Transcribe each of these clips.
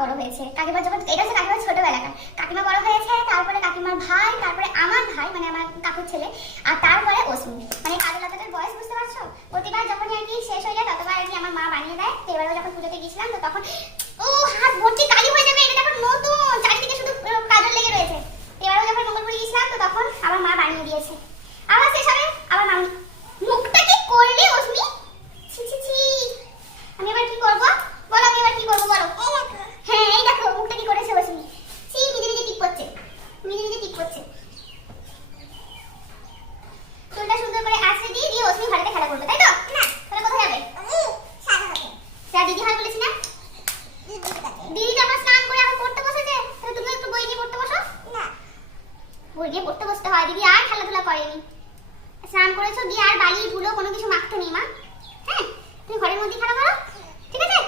বড় হয়েছে, কাকিমা যখন, এটা হচ্ছে কাকিমার ছোটবেলাকার, কাকিমা বড় হয়েছে, তারপরে কাকিমার ভাই, তারপরে আমার ভাই মানে আমার কাকুর ছেলে, আর তারপরে অশ্মি। মানে কাজলতাদের বয়স বুঝতে পারছো? প্রতিবার যখনই আর কি শেষ হয়ে যায় ততবার আর কি আমার মা বানিয়ে দেয়। তো এবারে যখন পুজোতে গেছিলাম তো তখন ও হাত ভর্তি কালি হয়ে যাবে, এটা দেখো নতুন, চারিদিকে শুধু কাজল লেগে রয়েছে। এবারে যখন মঙ্গলপুরে গেছিলাম তো তখন আমার মা বানিয়ে দিয়েছে। আবার শেষ হবে আবার মা, মুখটা কি করলে অশ্মি? ছি ছি ছি, আমি এবার কি করব বলো, আমি এবার কি করব বলো? হ্যাঁ এই দেখো মুখটা কি করেছে অশ্মি। ছি, নিজে নিজে টিক করছে, নিজে নিজে টিক করছে। চুলটা সুন্দর করে আঁচড়ে দিয়ে দিয়ে অশ্মি ঘরেতে খেলা করবে, তাই তো? না, তাহলে কোথায় যাবে? যা দিদি হয় বলেছি না? দিদি যখন স্নান করে আবার পড়তে বসেছে, তাহলে তুমি একটু বই নিয়ে পড়তে বসো না। বই নিয়ে পড়তে বসতে হয়, দিদি আর খেলাধুলা করেনি। স্নান করেছো দিয়ে আর বালি ধুলো কোনো কিছু মাখতে নেই মা। হ্যাঁ, তুমি ঘরের মধ্যে খেলা করো, ঠিক আছে?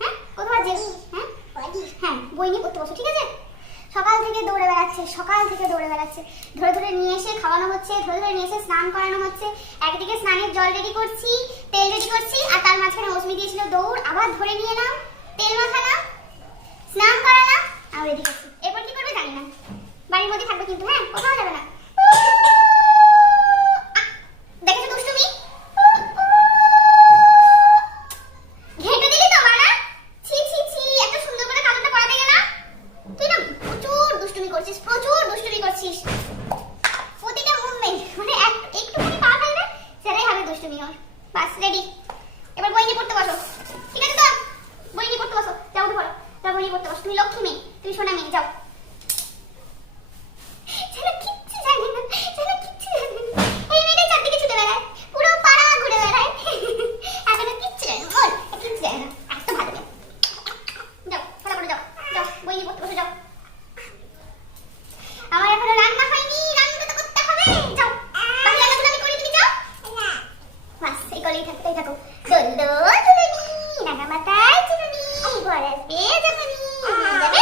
হ্যাঁ, কোথাও যে হ্যাঁ হ্যাঁ বই নিয়ে পড়তে বসো, ঠিক আছে? সকাল থেকে দৌড়ে বেড়াচ্ছে, সকাল থেকে দৌড়ে বেড়াচ্ছে, ধরে ধরে নিয়ে এসে খাওয়ানো হচ্ছে, ধরে ধরে নিয়ে এসে স্নান করানো হচ্ছে। একদিকে স্নানের জল রেডি করছি, তেল রেডি করছি, আর তার মাঝখানে অশ্মি দিয়েছিল দৌড়, আবার ধরে নিয়ে এলাম, তেল মাখালাম, স্নান করালাম, আর রেডি করছি। এরপর কি করবে জানি না, বাড়ির মধ্যে থাকবে কিন্তু, হ্যাঁ কোথাও যাবে না। দেখেছো দুষ্টুমি? ঘেঁটে দিলি তো মারা। ছি ছি ছি, এত সুন্দর করে কাজলটা পরাতে গেলাম, তুই না প্রচুর দুষ্টুমি করছিস, প্রচুর দুষ্টুমি করছিস। প্রতিটা মুভমেন্ট মানে একটুখানি পা ফেলবে সেটাই হবে দুষ্টুমি ওর। বাস রেডি, এবার বই নিয়ে পড়তে বসো, ঠিক আছে তো? বই নিয়ে পড়তে বসো, যাও উঠে পড়ো, যাও বই নিয়ে পড়তে বসো। তুমি লক্ষ্মী মেয়ে, তুমি সোনা মেয়ে, যাও। ছেলে কিচ্ছু জানে না, ছেলে কিচ্ছু জানে না, এই মেয়েটা চারদিকে ছুটে বেড়ায়, পুরো পাড়া ঘুরে বেড়ায়, এখনো কিচ্ছু জানে না, বল কিচ্ছু জানে না, এত ভালো মেয়ে। যাও ফটাফট যাও, যাও বই নিয়ে পড়তে বসো, যাও। আমার এখনো রান্না হয়নি, রান্নাটা তো করতে হবে, যাও। বাকি রান্নাগুলো আমি করি, তুমি যাও না। বাস এই কলেই থাকো, তাই থাকো। দোল দোল দুলুনি, রাঙা মাথায় চুলুনি, বর আসবে যখনই, যাবে